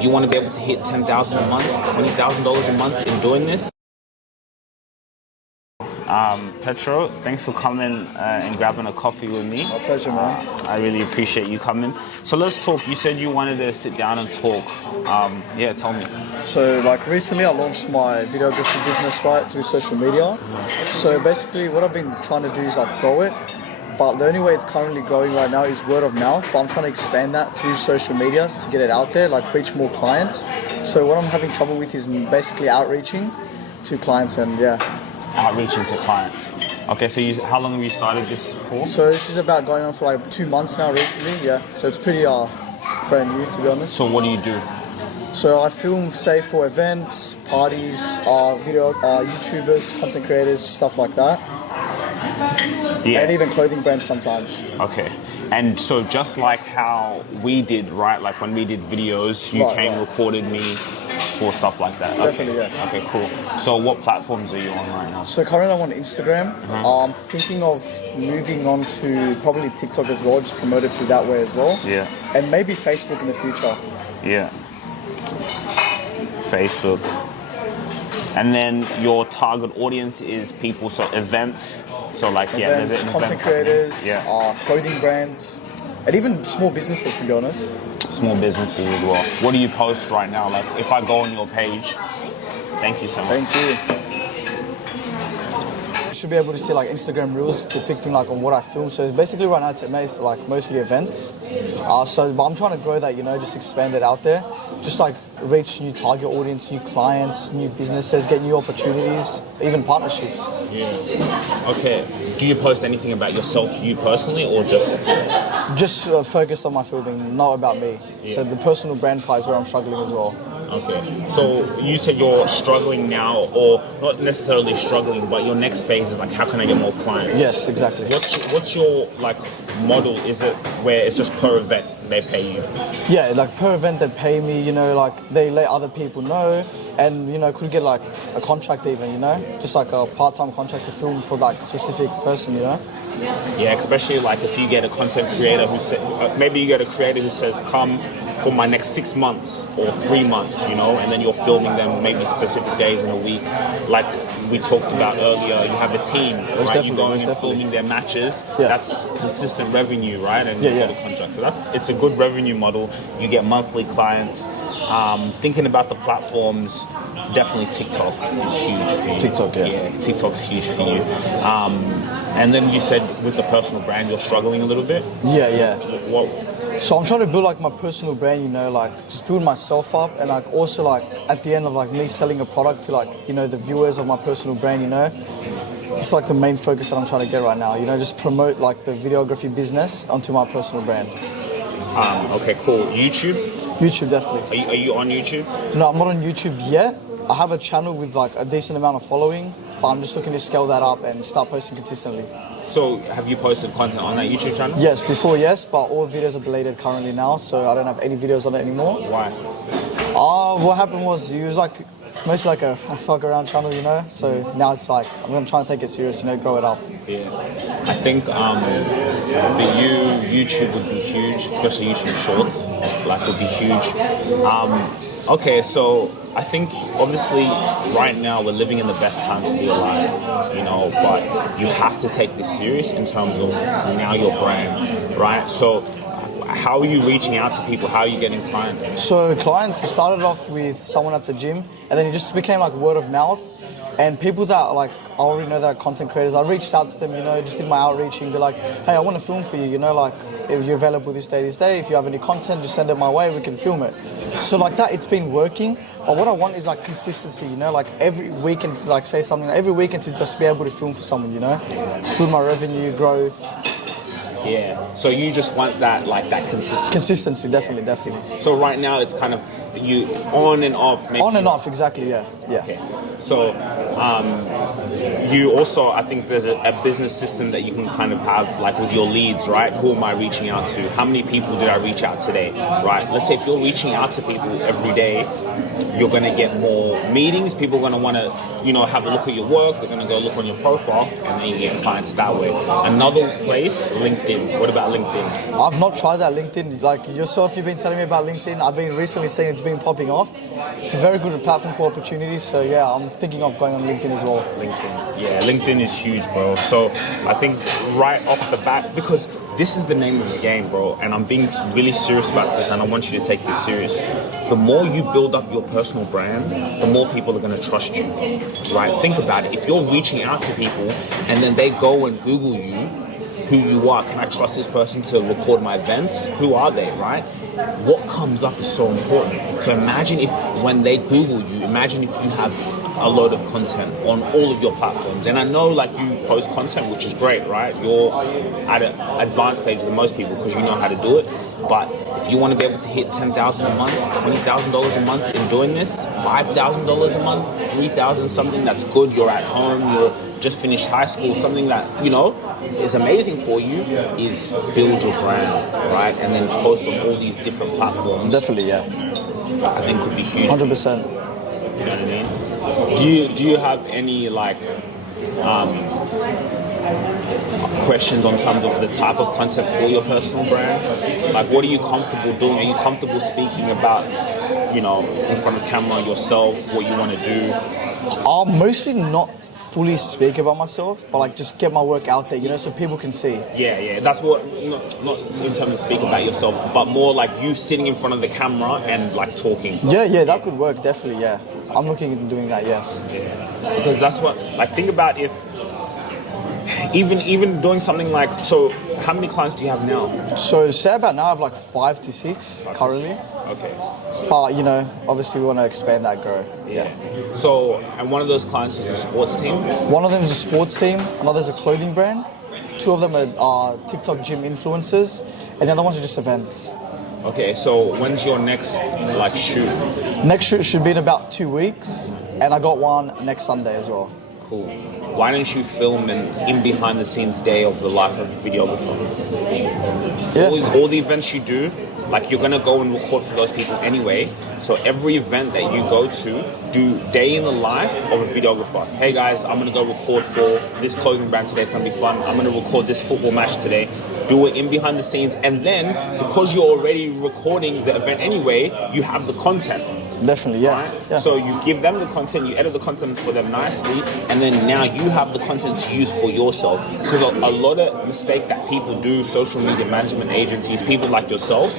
if you want to be able to hit $10,000 a month, $20,000 a month in doing this. Petro, thanks for coming and grabbing a coffee with me. My pleasure, man. I really appreciate you coming. So let's talk. You said you wanted to sit down and talk. Yeah, tell me. So, like, recently I launched my videography business, right, through social media. So basically what I've been trying to do is like grow it, but the only way it's currently growing right now is word of mouth, but I'm trying to expand that through social media to get it out there, like reach more clients. So what I'm having trouble with is basically outreaching to clients and Outreaching to clients. Okay, so how long have you started this for? So this is about going on for like 2 months now recently, So it's pretty brand new, to be honest. So what do you do? So I film, say, for events, parties, YouTubers, content creators, stuff like that. Yeah. And even clothing brands sometimes. Okay. And so just like how we did, right? Like when we did videos, you recorded me for stuff like that. Definitely, yeah. Okay, cool. So what platforms are you on right now? So currently I'm on Instagram. I'm thinking of moving on to probably TikTok as well, just promote it through that way as well. Yeah. And maybe Facebook in the future. Yeah. Facebook. And then your target audience is people, so events. So like, events, content creators, clothing brands, and even small businesses, to be honest. Small businesses as well. What do you post right now? Like if I go on your page, thank you so much. Thank you. You should be able to see like Instagram reels depicting like on what I film. So it's basically right now it's like mostly events. But I'm trying to grow that, just expand it out there. Just like reach new target audience, new clients, new businesses, get new opportunities, even partnerships. Yeah. Okay. Do you post anything about yourself, you personally, or just? Just focused on my filming, not about me. Yeah. So the personal brand part is where I'm struggling as well. Okay. So you said you're struggling now, or not necessarily struggling, but your next phase is like, how can I get more clients? Yes, exactly. What's your like model? Is it where it's just per event they pay you? Yeah, like per event they pay me, like they let other people know, and could get like a contract even, just like a part-time contract to film for like specific person, Yeah, especially like if you get a content creator who said, maybe you get a creator who says, come for my next 6 months or 3 months, and then you're filming them maybe specific days in a week. Like we talked about earlier, you have a team, right? You're going and filming their matches. Yeah. That's consistent revenue, right? And you get a contract. So it's a good revenue model. You get monthly clients. Thinking about the platforms, definitely TikTok is huge for you. TikTok, yeah, TikTok's huge for you. And then you said with the personal brand, you're struggling a little bit. Yeah. What? So I'm trying to build like my personal brand, like just build myself up, and like also like at the end of like me selling a product to like the viewers of my personal brand, it's like the main focus that I'm trying to get right now. Just promote like the videography business onto my personal brand. Okay, cool. YouTube, definitely. Are you on YouTube? No, I'm not on YouTube yet. I have a channel with like a decent amount of following, but I'm just looking to scale that up and start posting consistently. So have you posted content on that YouTube channel? Yes, before yes, but all videos are deleted currently now, so I don't have any videos on it anymore. Why? What happened was it was like mostly like a fuck around channel, so now it's like I'm trying to take it serious, grow it up. Yeah, I think for you, YouTube would be huge, especially YouTube Shorts, like would be huge. Okay, so I think obviously right now we're living in the best time to be alive, but you have to take this serious in terms of now your brand, right? So how are you reaching out to people? How are you getting clients? So clients, it started off with someone at the gym, and then it just became like word of mouth. And people that like I already know that are content creators, I reached out to them, just did my outreach and be like, hey, I want to film for you, like if you're available this day, if you have any content, just send it my way, we can film it. So like that, it's been working. But what I want is like consistency, like every weekend to like say something, every weekend to just be able to film for someone, to build my revenue growth. Yeah. So you just want that consistency. Consistency, definitely. So right now it's kind of you on and off. On and off, exactly. Yeah. Okay. So you also, I think there's a business system that you can kind of have, like with your leads, right? Who am I reaching out to? How many people did I reach out today, right? Let's say if you're reaching out to people every day, you're going to get more meetings. People are going to want to, have a look at your work. They're going to go look on your profile, and then you get clients that way. Another place, LinkedIn. What about LinkedIn? I've not tried that LinkedIn. Like yourself, you've been telling me about LinkedIn. I've been recently seeing it's been popping off. It's a very good platform for opportunities. So yeah, I'm thinking of going on LinkedIn as well. LinkedIn. Yeah, LinkedIn is huge, bro. So I think right off the bat, because this is the name of the game, bro, and I'm being really serious about this, and I want you to take this serious. The more you build up your personal brand, the more people are going to trust you, right? Think about it. If you're reaching out to people and then they go and Google you, who you are, can I trust this person to record my events? Who are they, right? What comes up is so important. So imagine if when they Google you, imagine if you have a load of content on all of your platforms. And I know like you post content, which is great, right? You're at an advanced stage than most people because you know how to do it. But if you want to be able to hit $10,000 a month, $20,000 a month in doing this, $5,000 a month, $3,000, something that's good, you're at home, you're just finished high school, something that, is amazing for you, is build your brand, right? And then post on all these different platforms. Definitely, yeah. I think could be huge. 100%. You know what I mean? Do you have any questions on terms of the type of content for your personal brand? Like, what are you comfortable doing? Are you comfortable speaking about, in front of camera yourself, what you want to do? I'll mostly not fully speak about myself, but like just get my work out there, so people can see. Yeah. That's what, not in terms of speaking about yourself, but more like you sitting in front of the camera and like talking. Yeah, that could work, definitely, yeah. I'm looking into doing that, yes. Yeah. Because that's what, like, think about if, even doing something like, so how many clients do you have now? So say about now I have like 5 to 6 currently. Okay. But, obviously we want to expand that, grow. Yeah. So, and one of those clients is a sports team? One of them is a sports team, another is a clothing brand. 2 of them are TikTok gym influencers, and the other ones are just events. Okay, so when's your next, shoot? Next shoot should be in about 2 weeks, and I got one next Sunday as well. Cool. Why don't you film an in behind the scenes day of the life of a videographer? Yeah. All the events you do, you're gonna go and record for those people anyway. So every event that you go to, do day in the life of a videographer. Hey guys, I'm gonna go record for this clothing brand today. It's gonna be fun. I'm gonna record this football match today. Do it in behind the scenes, and then because you're already recording the event anyway, you have the content. Definitely, yeah. Right? Yeah. So you give them the content, you edit the content for them nicely, and then now you have the content to use for yourself. Because a lot of mistake that people do, social media management agencies, people like yourself,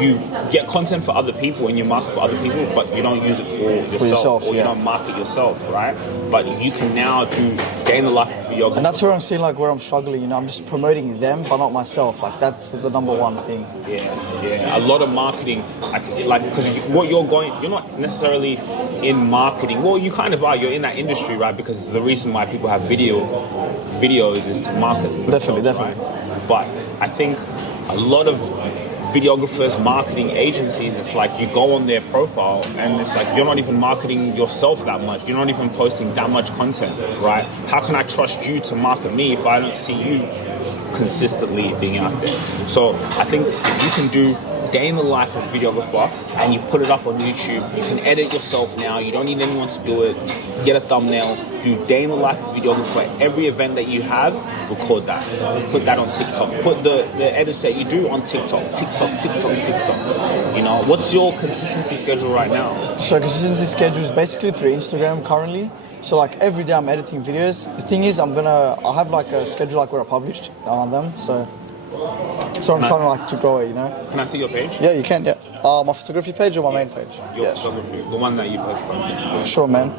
you get content for other people and you market for other people, but you don't use it for yourself, or you don't market yourself, right? But you can now do day in the life of videographer. And that's where I'm seeing where I'm struggling. I'm just promoting them, but not myself. That's the number one thing. Yeah. A lot of marketing, because you're not necessarily in marketing. Well, you kind of are. You're in that industry, right? Because the reason why people have videos is to market. Definitely. Right? But I think a lot of videographers, marketing agencies, it's like you go on their profile and it's like you're not even marketing yourself that much. You're not even posting that much content, right? How can I trust you to market me if I don't see you consistently being out there? So I think if you can do day in the life of a videographer and you put it up on YouTube, you can edit yourself now. You don't need anyone to do it. Get a thumbnail, do day in the life of a videographer. Every event that you have, record that. Put that on TikTok. Put the edits that you do on TikTok. What's your consistency schedule right now? So consistency schedule is basically through Instagram currently. So every day I'm editing videos. The thing is I'll have a schedule where I publish on them. So I'm trying to grow it, Can I see your page? Yeah, you can, yeah. My photography page or my main page? Your photography, the one that you post on. Sure, man.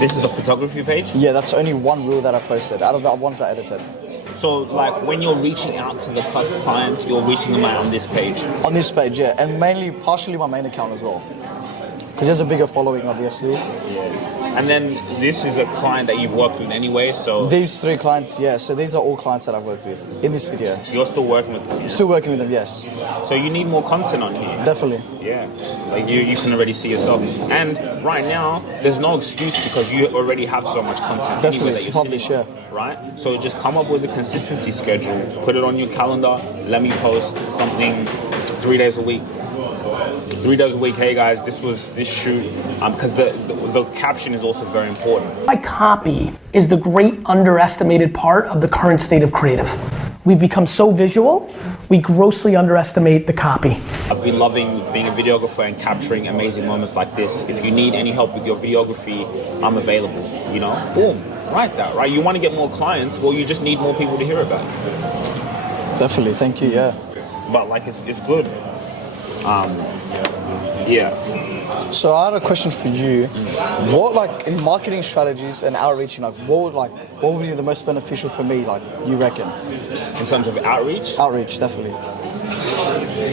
This is the photography page? Yeah, that's only one reel that I posted out of the ones I edited. So, when you're reaching out to the clients, you're reaching them out on this page? On this page, yeah. And partially my main account as well. Because there's a bigger following, obviously. Yeah. And then this is a client that you've worked with anyway, so These 3 clients, yeah. So these are all clients that I've worked with in this video. you're still working with them. Still working with them, yes. So you need more content on here. Definitely. Yeah, like you can already see yourself. And right now, there's no excuse because you already have so much content. Definitely, anyway that to you're publish, sitting on, right? So just come up with a consistency schedule, put it on your calendar, let me post something 3 days a week. 3 days a week, hey guys, this shoot, because the caption is also very important. My copy is the great underestimated part of the current state of creative. We've become so visual, we grossly underestimate the copy. I've been loving being a videographer and capturing amazing moments like this. If you need any help with your videography, I'm available, you know? Boom, write that, right? You want to get more clients, well, you just need more people to hear about it. Definitely, thank you, yeah. But like, it's good. Yeah. So I had a question for you. What, like, in marketing strategies and outreaching, like, what would be the most beneficial for me, like, you reckon? In terms of outreach? Outreach, definitely.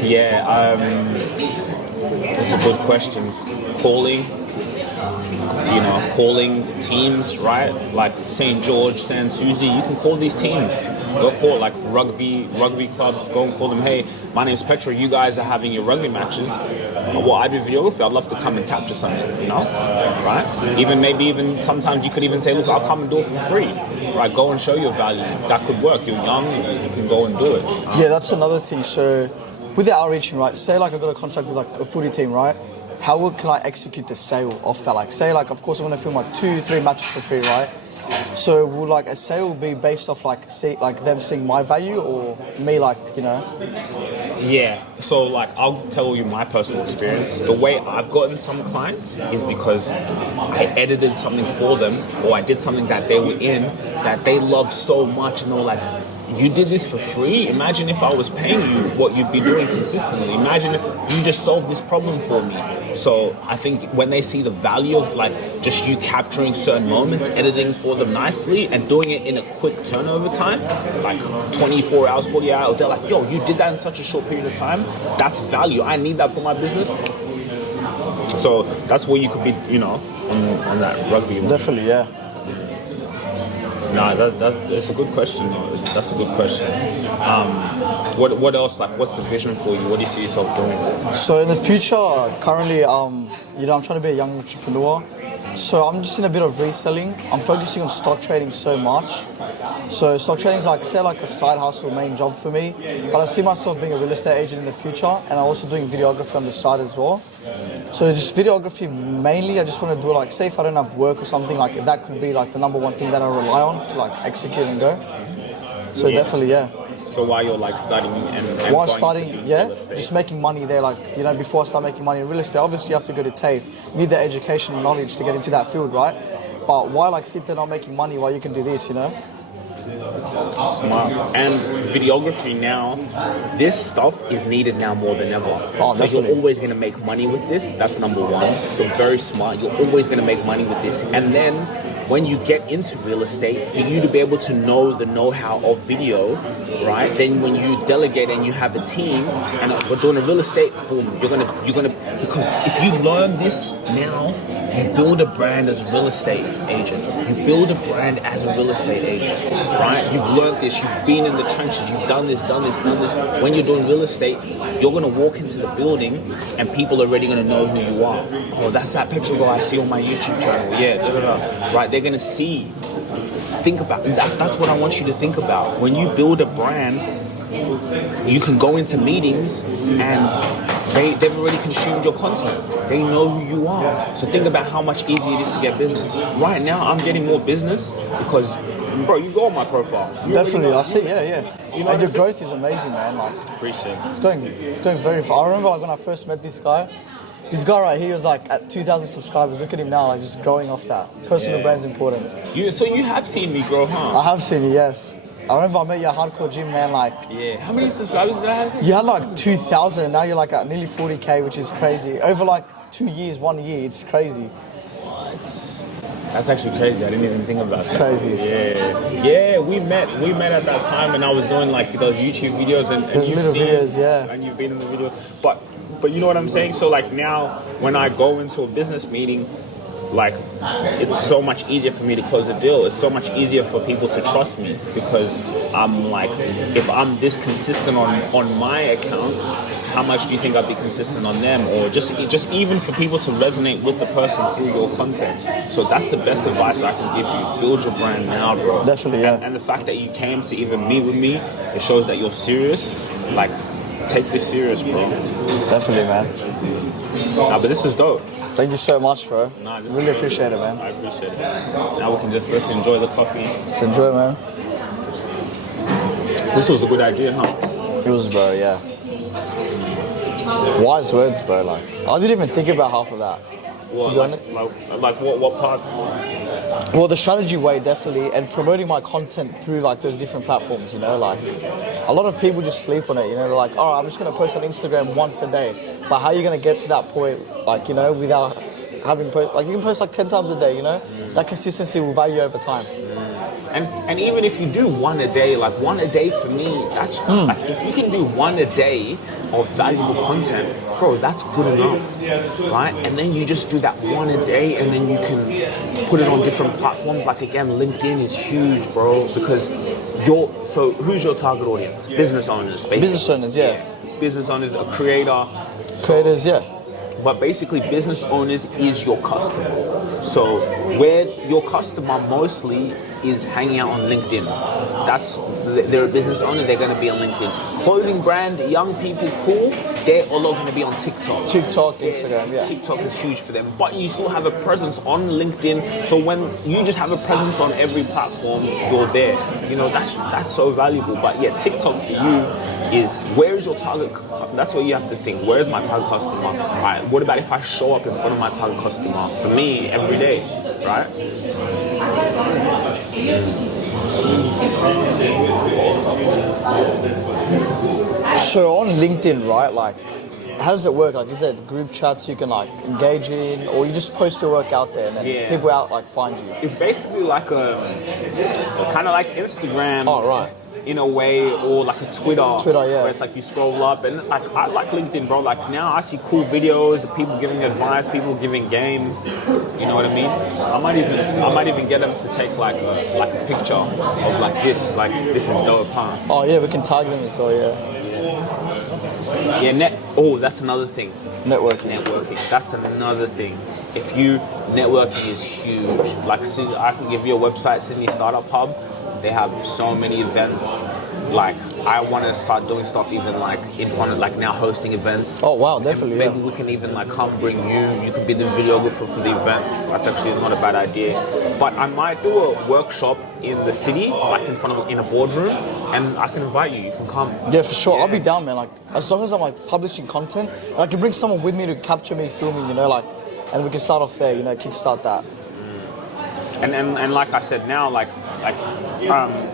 Yeah, it's a good question. Calling teams, right? Like St. George, San Susie, you can call these teams. Go call like rugby clubs, go and call them, hey, my name's Petra, you guys are having your rugby matches. Well, I do videography, I'd love to come and capture something, you know? Right? Even sometimes you could even say, look, I'll come and do it for free. Right? Go and show your value. That could work. You're young, you can go and do it. Yeah, that's another thing. So with the outreaching, right, say like I got a contract with like a footy team, right? How can I execute the sale off that? Like, say like, of course I'm gonna film like 2-3 matches for free, right? So will like a sale be based off like them seeing my value or me, like, you know? Yeah, so like I'll tell you my personal experience. The way I've gotten some clients is because I edited something for them, or I did something that they were in that they loved so much, and they were like, you did this for free? Imagine if I was paying you what you'd be doing consistently. Imagine if you just solved this problem for me. So I think when they see the value of like just you capturing certain moments, editing for them nicely, and doing it in a quick turnover time, like 24 hours, 40 hours, they're like, yo, you did that in such a short period of time. That's value. I need that for my business. So that's where you could be, you know, on that rugby. Definitely, yeah. No, that's a good question though. That's a good question. What else? Like, what's the vision for you? What do you see yourself doing? So in the future, currently, I'm trying to be a young entrepreneur. So I'm just in a bit of reselling. I'm focusing on stock trading so much. So stock trading is like a side hustle, main job for me. But I see myself being a real estate agent in the future, and I'm also doing videography on the side as well. So just videography mainly, I just want to do like, say if I don't have work or something, like that could be like the number one thing that I rely on to like execute and go. So yeah. Definitely, yeah. So while you're like studying and while studying, yeah, just making money there, like, you know, before I start making money in real estate, obviously you have to go to TAFE, you need the education and knowledge to get into that field, right? But why like sit there not making money while you can do this, you know? Smart. And videography now, this stuff is needed now more than ever. Oh, so you're always going to make money with this. That's number one. So very smart. You're always going to make money with this. And then when you get into real estate, for you to be able to know the know-how of video, right? Then when you delegate and you have a team, and we're doing a real estate, boom, you're gonna because if you learn this now, you build a brand as a real estate agent. You build a brand as a real estate agent, right? You've learned this, you've been in the trenches, you've done this. When you're doing real estate, you're gonna walk into the building and people are already gonna know who you are. Oh, that's that picture guy I see on my YouTube channel. Yeah, right? They're gonna see. Think about that. That's what I want you to think about. When you build a brand, you can go into meetings and they've already consumed your content. They know who you are. So think about how much easier it is to get business. Right now, I'm getting more business because, bro, you go on my profile. Definitely, I see. Yeah. You know, and your growth is amazing, man. Like, appreciate it. It's going very far. I remember like when I first met this guy. This guy right here was like at 2,000 subscribers. Look at him now, like just growing off that. Personal brand's important. So you have seen me grow, huh? I have seen you, yes. I remember I met you at Hardcore Gym, man, like... Yeah. How many subscribers did I have? You had like 2,000 and now you're like at nearly 40K, which is crazy. Over like 2 years, 1 year, it's crazy. What? That's actually crazy. I didn't even think about that. It's crazy. Yeah, we met at that time and I was doing like those YouTube videos and those little videos, yeah. And you've been in the video. But you know what I'm saying? So like now when I go into a business meeting, like it's so much easier for me to close a deal. It's so much easier for people to trust me because I'm like, if I'm this consistent on my account, how much do you think I'd be consistent on them? Or just even for people to resonate with the person through your content. So that's the best advice I can give you. Build your brand now, bro. Definitely, yeah. And the fact that you came to even meet with me, it shows that you're serious. Like, take this serious, bro. Definitely, man. Nah, but this is dope. Thank you so much, bro. Nah, really appreciate it, man. I appreciate it. Now we can just let's enjoy the coffee. Let's enjoy, man. This was a good idea, huh? It was, bro, yeah. Wise words, bro. Like, I didn't even think about half of that. What, to be honest. like what parts? Well, the strategy way, definitely, and promoting my content through like those different platforms, you know, like a lot of people just sleep on it, you know, they're like, oh, I'm just going to post on Instagram once a day. But how are you going to get to that point, like, you know, without having post, like you can post like 10 times a day, you know, that consistency will value over time. And even if you do one a day, like one a day for me, that's like, if you can do one a day of valuable content, bro, that's good enough, right? And then you just do that one a day, and then you can put it on different platforms. Like again, LinkedIn is huge, bro, because so who's your target audience? Business owners, basically. Business owners, yeah. Business owners, a creator. Creators, yeah. But basically, business owners is your customer. So where your customer mostly is hanging out on LinkedIn. They're a business owner, they're going to be on LinkedIn. Clothing brand, young people, cool, they're all going to be on TikTok. TikTok, Instagram, yeah. TikTok is huge for them. But you still have a presence on LinkedIn. So when you just have a presence on every platform, you're there. You know, that's so valuable. But yeah, TikTok for you is, where is your target? That's what you have to think. Where is my target customer? All right, what about if I show up in front of my target customer, for me, every day, right? So on LinkedIn, right, like, how does it work? Like, is there group chats you can like engage in, or you just post your work out there and then people out like find you? It's basically like a kind of like Instagram. Oh, right. In a way, or like a Twitter, yeah. where it's like you scroll up, and like I like LinkedIn, bro. Like now I see cool videos of people giving advice, people giving game. You know what I mean? I might even get them to take like a picture of like this is dope, huh? Oh yeah, we can tag them as well, yeah. Yeah, oh, that's another thing. Networking. That's another thing. If you networking is huge. Like, see, I can give you a website, Sydney Startup Hub. They have so many events. Like, I want to start doing stuff even like in front of, like now hosting events. Oh wow, definitely. And maybe we can even like come bring you can be the videographer for the event. That's actually not a bad idea. But I might do a workshop in the city, like in a boardroom, and I can invite you. You can come. Yeah, for sure. I'll be down, man. Like, as long as I'm like publishing content, and I can bring someone with me to capture me filming, you know, like, and we can start off there, you know, kickstart that. And like I said, now like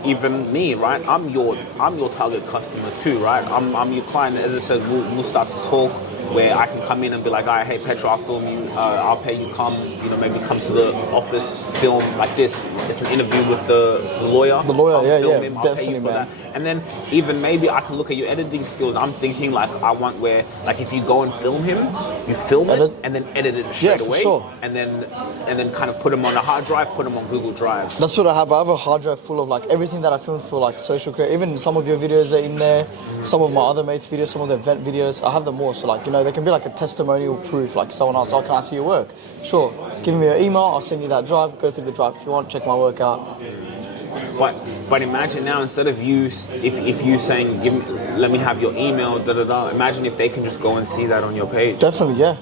even me, right? I'm your target customer too, right? I'm your client. As I said, we'll start to talk where I can come in and be like, all right, hey Petra, I'll film you. I'll pay you. Come, you know, maybe come to the office, film like this. It's an interview with the lawyer. The lawyer, I'll yeah, definitely, man. that. And then even maybe I can look at your editing skills. I'm thinking like I want where like if you go and film him, you film it and then edit it straight away. Sure. And then kind of put him on a hard drive, put him on Google Drive. That's what I have. I have a hard drive full of like everything that I filmed for like social career. Even some of your videos are in there. Some of my other mates' videos, some of the event videos. I have them all. So like, you know, they can be like a testimonial proof. Like someone else, oh, can I see your work? Sure. Give me your email. I'll send you that drive. Go through the drive if you want. Check my work out. But imagine now, instead of you, if you saying, let me have your email, imagine if they can just go and see that on your page. Definitely, yeah.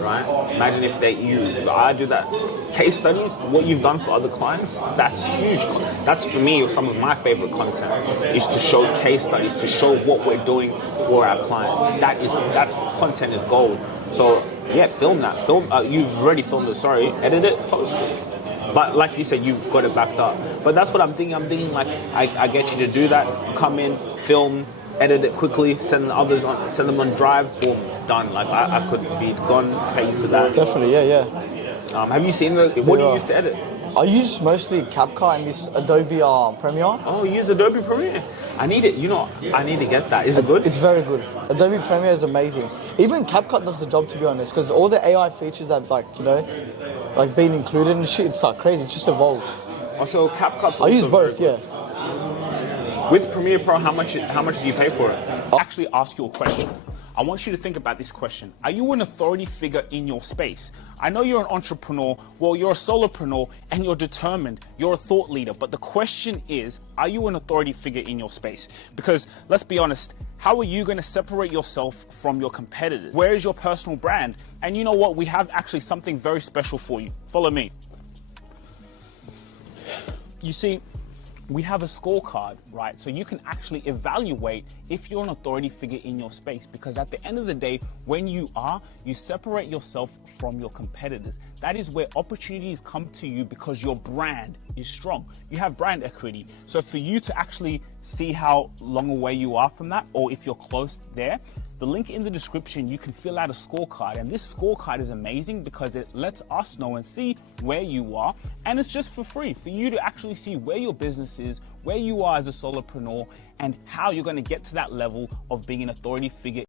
Right? Imagine if I do that. Case studies, what you've done for other clients, that's huge. That's for me some of my favorite content, is to show case studies, to show what we're doing for our clients. That content is gold. So yeah, film that. You've already filmed it, sorry. Edit it, post it. But like you said, you've got it backed up. But that's what I'm thinking. I'm thinking like I get you to do that. Come in, film, edit it quickly, send them on Drive, boom, done. Like I could be gone, pay you for that. Definitely, yeah. Have you seen what do you use to edit? I use mostly CapCut and this Adobe Premiere. Oh, you use Adobe Premiere? I need it. You know, I need to get that. Is it good? It's very good. Adobe Premiere is amazing. Even CapCut does the job, to be honest, because all the AI features have been included and shit. It's like crazy. It's just evolved. Also, CapCut's I use also both, very yeah. good. With Premiere Pro, how much do you pay for it? I'll actually ask you a question. I want you to think about this question. Are you an authority figure in your space? I know you're an entrepreneur, well, you're a solopreneur, and you're determined, you're a thought leader, but the question is, are you an authority figure in your space? Because let's be honest, how are you going to separate yourself from your competitors? Where is your personal brand? And you know what? We have actually something very special for you. Follow me. You see, we have a scorecard, right? So you can actually evaluate if you're an authority figure in your space, because at the end of the day, when you separate yourself from your competitors. That is where opportunities come to you because your brand is strong. You have brand equity. So for you to actually see how long away you are from that, or if you're close there, the link in the description, you can fill out a scorecard, and this scorecard is amazing because it lets us know and see where you are, and it's just for free for you to actually see where your business is, where you are as a solopreneur, and how you're going to get to that level of being an authority figure